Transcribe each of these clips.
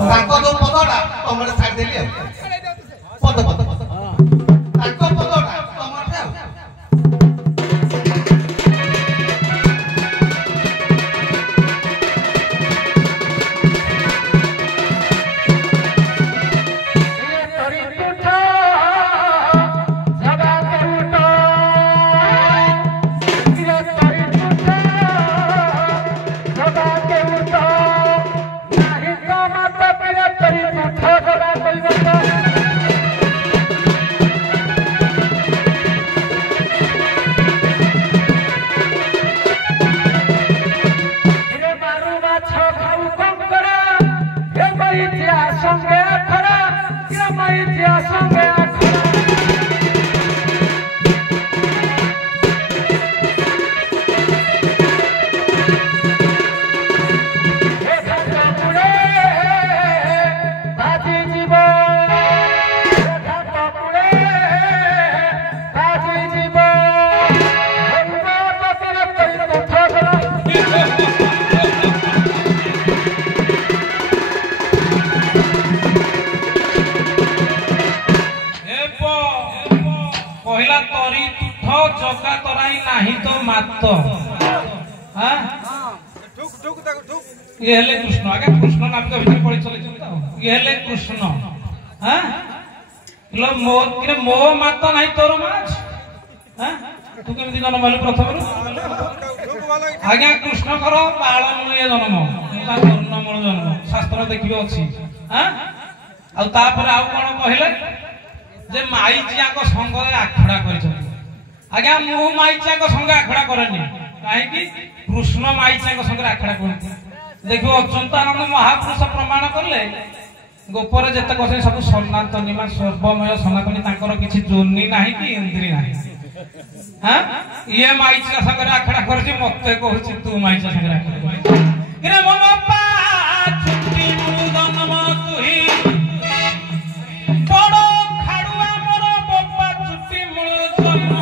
ତାଙ୍କ ଯୋଉ ପଦଟା ତମରେ ଛାଡ଼ିଦେଲି ଆଉ ପଦ ତାଙ୍କ ପଦଟା ତମରେ ଆଉ ये हेले कृष्ण आगे कृष्ण नाम का भीतर पड़ी चले चलता ये हेले कृष्ण हां लो मो मात नाही तोर माछ हां तू केमि जन्म हलु प्रथम आज्ञा कृष्ण कर बाळ मूल जन्म ता कर्ण मूल जन्म शास्त्र देखिबे अछि हां आ तापर आउ कोन कहले जे माईचिया को संग आखड़ा करिछ आज्ञा मु माईचिया को संग आखड़ा करनी काहे कि कृष्ण माईचिया को संग आखड़ा करती देखो अच्युतानंद महापुरुष प्रमाण करले गोपर जेते कसे सब सनातनी मा सर्वमय सनातनी तांकर किछि जोनी नाही कि इंद्री नाही हां ये माईचा संगे आखड़ा करछि मते कहछि तू माईचा संगे आखड़ा इने मन बापा छुट्टी मु जन्म तुही बड़ खाडुआ मोर बापा छुट्टी मु जन्म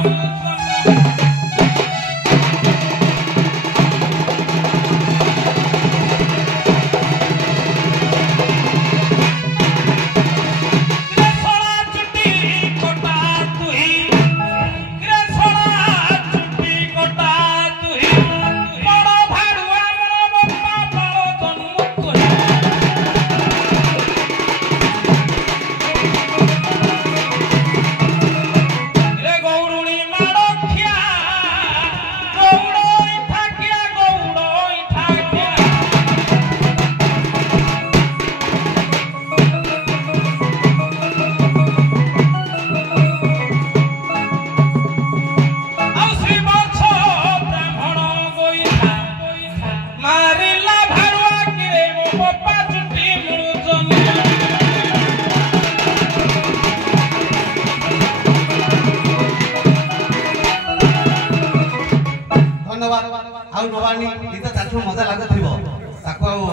मजा लगुव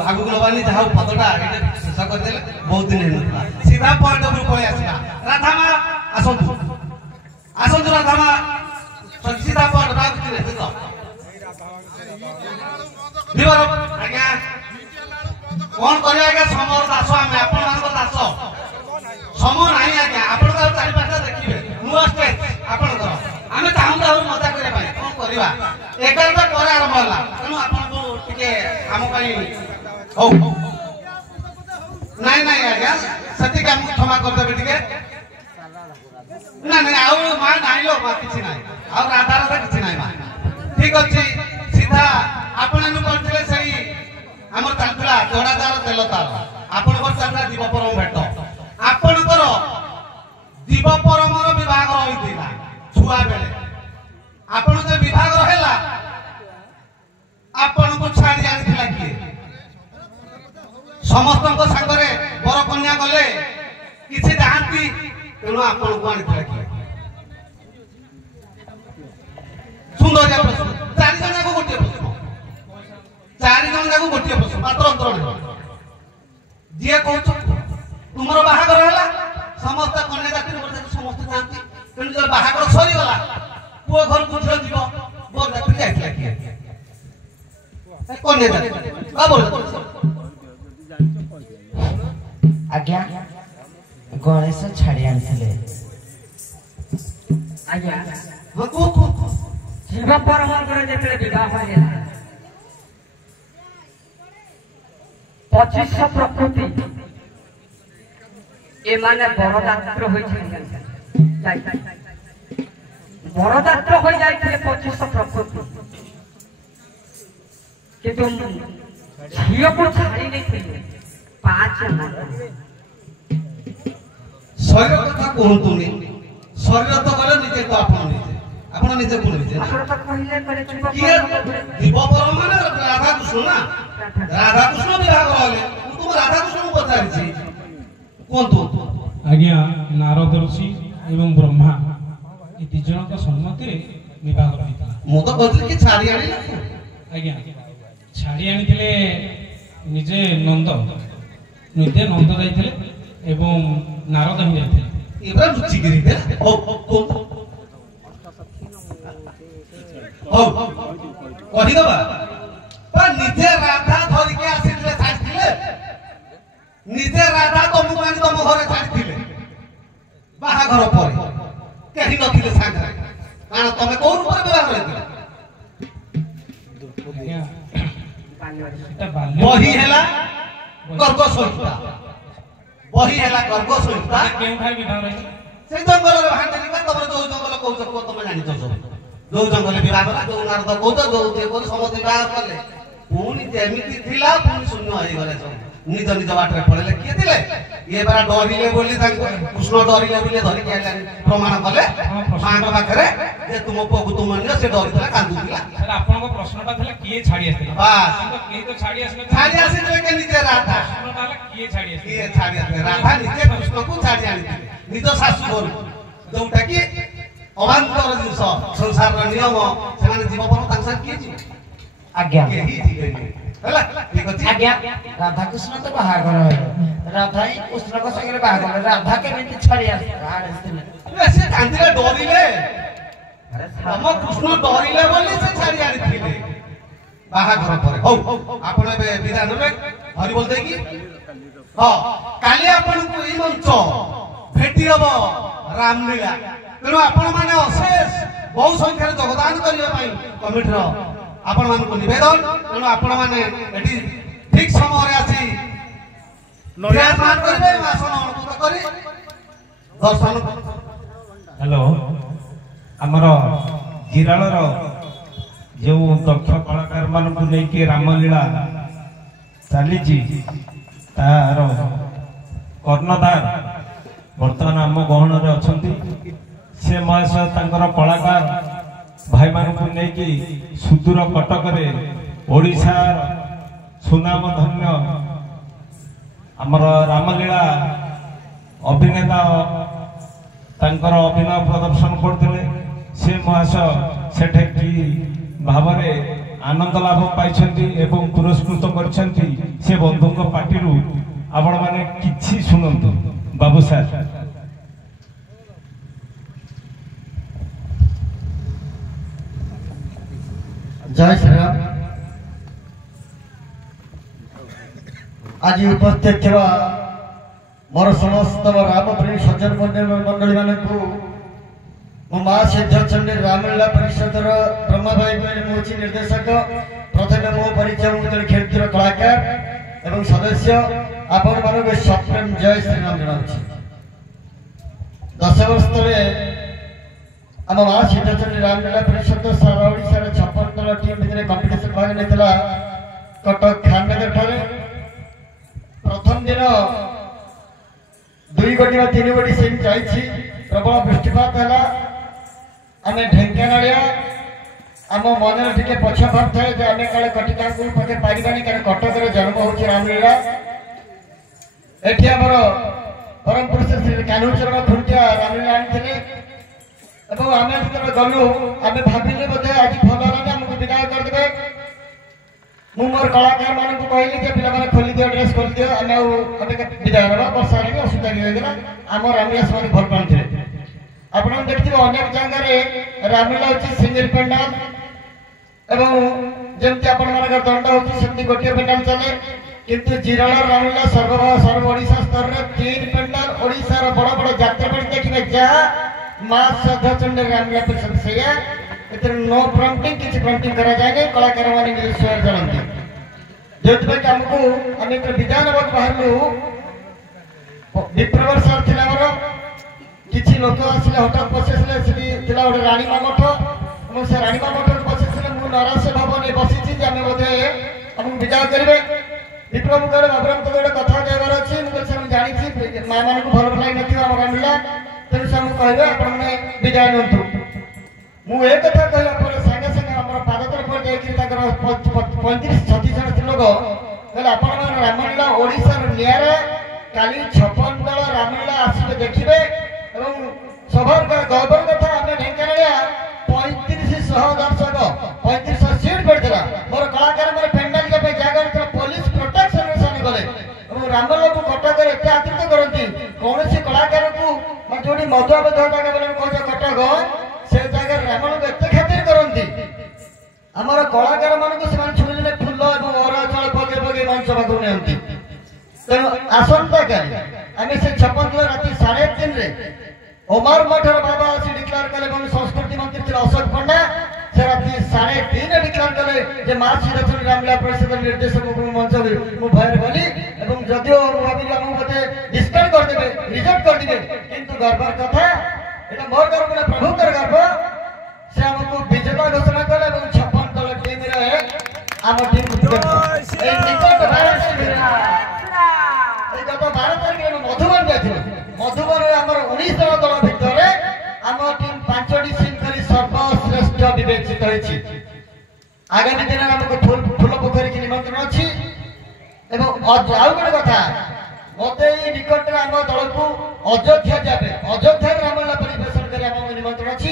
आगु नबानी जहाँ पदटा शेष करदे बहुत दिन है सीधा पॉइंट ऊपर पड़े आसला राधामा आसतु आसतु राधामा सीधा पॉइंट दिवर आज्ञा कौन करिया आज्ञा समर दास आमे आपण मानक दास सम नाही आज्ञा आपण का चारि पांचटा देखिबे नुआ स्टेज आपण कर आमे चाहू मजा करे पाए कौन करबा एकांत करे आरंभ होला तेनु आपण को टिके हम पई हो नाही नाही आज्ञा सती काम क्षमा कर देबे टिके ना ना आउ मा नाही लो मा किछि नाही आउ राधा राधा किछि नाही मा ठीक अछि सीधा आपण नु करथिले सही हमर तांतुला जोड़ादार तेल तार आपण को चाला दीप परम भेट आपण कर दीप परमर विभाग होइतिला छुआ बेले आपण जे विभाग रहेला आपण को छाड़ी आनिथिला किए समस्त को संगरे बर कन्या गले किछि जाहांती तेनु आपण को आनिथिला किए सुंदर प्रश्न चारि जन को गोटे प्रश्न चारि जन को गोटे प्रश्न मात्र अंतर नहीं जे कहछ तुमरो बाहागर होला समस्त कन्या जाति समस्त जांती तेनु जे बाहागर सरी गला पुओ घर को झियो जीव बोर जाति जाइथिला किए कन्या जाति का बोल आज्ञा गणेश छाड़ी आनी आज्ञा को शिव परमहंसर जेतले विवाह होला 2500 प्रकृति एमाने बरदात्र होई बरदात्र हो जाए 2500 प्रकृति किंतु झील को छाड़ी नहीं थे 5 शरीर कथा कहतुनी शरीर तो गले निजे को आपण निजे को निजे आपण तो कहिले करे किए दीप परम माने राधा कृष्ण ना राधा कृष्ण विवाह करले तुम राधा कृष्ण को बता छी कोंतु आज्ञा नारद ऋषि एवं ब्रह्मा ए दी जन का सम्मति रे विवाह करथिला मो तो कहथि कि छाड़ी आनी आज्ञा छाड़ी आनीथिले निजे नंद जाइथिले एवं नारद ही जाइथिले एबरा लुचि गिरी दे ओ कहि दबा पर निजे राधा धरि के आसीले छाड़थिले निजे राधा तुम माने तुम घरे छाड़थिले बाहा घर पर केहि नथिले सागरे काना तमे कोन पर व्यवहार करथिले आज्ञा एटा बाल्य बही हैला गर्ग सहिता बही हैला गर्ग सहिता केउ ठाई विवाह रही से जंगल रे भांडली का तमरे जो जंगल कहउछ को तमे जानि छ जो जंगल विवाह कला जो नारद कहउछ जो जे को समस्त विवाह करले पुनी जेमिति थिला पुनी शून्य होई गले सब निज निज बाटरे पड़ले किए थिले ये बारा डरिले बोली तांको कृष्ण डरिले बोली धरि के आइला प्रमाण कले मां पाखरे जे तुम पगु तुम न से डरितला कांदुतिला सर आपन को प्रश्नटा थला किए छाड़ी आस्ते बस के तो छाड़ी आस्ते छाड़ी आसीले के निजे राधा प्रश्नटा हला किए छाड़ी आस्ते किए छाड़ी आस्ते राधा निजे कृष्ण को छाड़ी आनी निज सासु घर जोटा कि अवांतर जिंस संसार रो नियम से माने जीव पर तांसा किए जी आज्ञा केही जी होला ठीक अछि आज्ञा राधा कृष्ण तो बाहागर राधा ही कृष्ण को संगे बाहागर राधा के नहीं छाड़ी आनी से कांतिले डरिले हम कृष्ण डरिले बोली से छाड़ी आनी थिले बाहा घर पर हो आपण बे विधान में हरि बोल दे कि हां काली आपण को ई मंच भेटी हबो रामलीला तेणु आपण माने अशेष बहु संख्या रे योगदान करियो पई कमिटी रो आपण मान को निवेदन तेणु आपण माने एठी ठीक समय रे आसी विराजमान करबे आसन अनुमत करी दर्शन हेलो आमर जिरालर जो दक्ष कलाकार मान को लेके रामलीला चली तार कर्णधार बर्तमान आम गहन अच्छा से महाशय तांकर कलाकार भाई मान को लेके सुदूर कटक ओडिशा सुनाम धन्य आमर रामलीला अभिनेता तांकर अभिनय प्रदर्शन करते से महाशय सेठे की भाव आनंद लाभ पाई एवं पुरस्कृत करछंती से बंधु पार्टी आपण माने किछि सुनंतु बाबू सार जय श्री राम आज उपस्थित थिबा मोर समस्त रामप्रेमी सज्जन मंडली मानकु मो मां सिद्धचंडी रामलीला परिषदर ब्रह्मा भाई मुची निर्देशक प्रथम मो परिचय मुझे क्षेत्र कलाकार एवं सदस्य आपण मानक सप्रेम जय श्री राम जनावछि 10 वर्ष तले आम मां सिद्धचंडी रामलीला परिषद सारा ओडिशा 56 दल टीम भितर कंपिटिशन भाग नेतला कटक खाननगर ठारे प्रथम दिन 2 गोटी 3 गोटी सीन जाइछि प्रबल वृष्टिपात है आम ढेंकानाड़िया आम मन टे पछ भाग थाए जे आम काले कटिका को पके पारिबानी कारण कटक जन्म होछि रामलीला एठी हमर परम पुरुष श्री कान्हूचरण खुंटिया रामलीला आनिथिले एवं आम जो गलु आम भाविले बोधे आज भल है आमको विदाय करदे मु मोर कलाकार मान को कहली जे पिला माने खोली दियो ड्रेस खोली दियो आम विदाय ना वर्षा लगे असुविधा होगा आम रामलीला से भल पाते आपण देखिए अनेक जगह रामलीला होची सिंगल पेंडाल एवं जमती आपण मानकर दंड होची सेमती गोटे पेंडाल चले किंतु जिराला रामलीला सर्व ओडिशा स्तर रे 3 पेंडाल ओडिशा रो बड़ बड़ यात्रा पर देखिबे जा मां श्रद्धाचंड रामलीला परिषद सेया एतर नो प्रॉम्प्टिंग किछि प्रॉम्प्टिंग करा जाय नै कलाकार माने निज स्वयं जानନ୍ତି जोतबे कि हमको हम एक विधान वक बाहरलु विप्रवर सर थिला मोर किछि लोक आसिले हठात पसेसले सिटी थिला ओडे रानीमा मठ हम से रानीमा मठ पसेसले मु नरासे भवने बसिछि जे हमें बोधे हम विदा करबे विप्रभु करे बाबराम तो गोटे कथा कहबार अछि मु से जानि छी मां मान को भल लाग नथिबा हमरा मिला तेनु से हम कहबे आपण ने विदाय नंतु मु ए कथा कहला पर संगे संगे हमर पादतर पर जाई कि ताकर 35 36 जन लोग कहला आपण मान रामलीला ओडिसा र नियारा काली 56 दल रामलीला आसीबे देखिबे एवं सभर का गौरव कथा हमें ढेंकानालिया 3500 दर्शक 3500 सीट पड़तला मोर कलाकार मोर पेंडाल के पे जागर तो पुलिस प्रोटेक्शन रे साने गले एवं रामलीला को कटक रे एते आदृत करंती कोनोसी कलाकार को म जोडी मधुआ बधता के बोले कहजा कटक से जगह रामलीला को एते खातिर करंती हमर कलाकार मान को समान छुले फूल एवं और चल पगे पगे मंच बाकु नेंती तेणु आसंता काली आमे से 56 राति 3:30 रे ओमार मठर बाबा आसी डिक्लेयर कले एवं संस्कृति मंत्री श्री अशोक पंडा से राति 3:30 डिक्लेयर कले जे मां श्रीरचन रामलीला परिषद निर्देशक को मंच मु भयर गली एवं जदियो मु भाबी हम गोटे डिस्काउंट कर देबे रिजेक्ट कर देबे किंतु गर्वर कथा एटा मोर गर्व ने प्रभु कर गर्व से हमको विजेता घोषणा कले एवं 56 दल टीम रे हम टीम ए निकट भारत ए गत 12 तारिख मधुबन जाथिले मधुबन रे हमर 19 दल भितरे हम टीम 5टी शृंखली सर्वश्रेष्ठ विवेचित होइछि आगामी दिन हमको फूल पोखरी की निमंत्रण अछि एवं आउ गोटे कथा मते ई निकट रे हम दल को अयोध्या जाबे अयोध्या रे रामलीला परिवेशन करे हम निमंत्रण अछि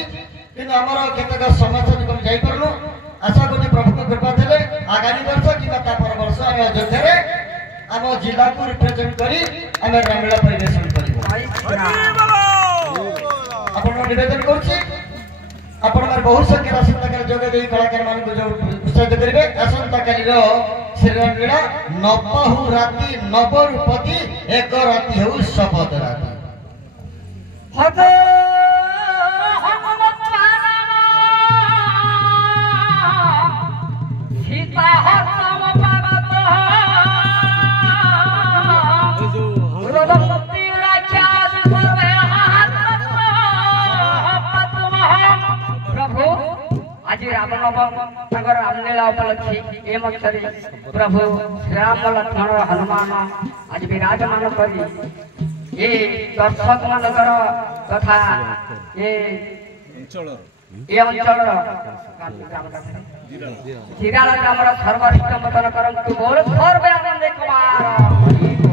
किंतु हमर केतक समस्या हम जाई परनु आशा करी प्रभु को कृपा देले आगामी वर्ष कि ता पर वर्ष हम अयोध्या रे हम जिला को रिप्रेजेंट करी हम रामलीला परिवेशन करिबो आपण निवेदन करछि आपण मार बहुत संख्या आसंता काली जोगे देई कलाकार मान को जो उत्साहित करिवे आसंता काली रो श्री रामलीला नवहु राति नवरूपति एक राति हो शपथ राति हते सीता हसम पावत रोदमुक्ति रक्षा सर्वे हाथ प्रभु आज रामनवमी तंगर रामलीला उपलक्षे ए मक्षरी प्रभु श्री राम लक्ष्मण हनुमान आज विराजमान करी ये दर्शक मानकर तथा ये अंचल जिराला ग्रामर सर्वरिष्ठ मदन करंतु बोल सर्वे आनंद कुमार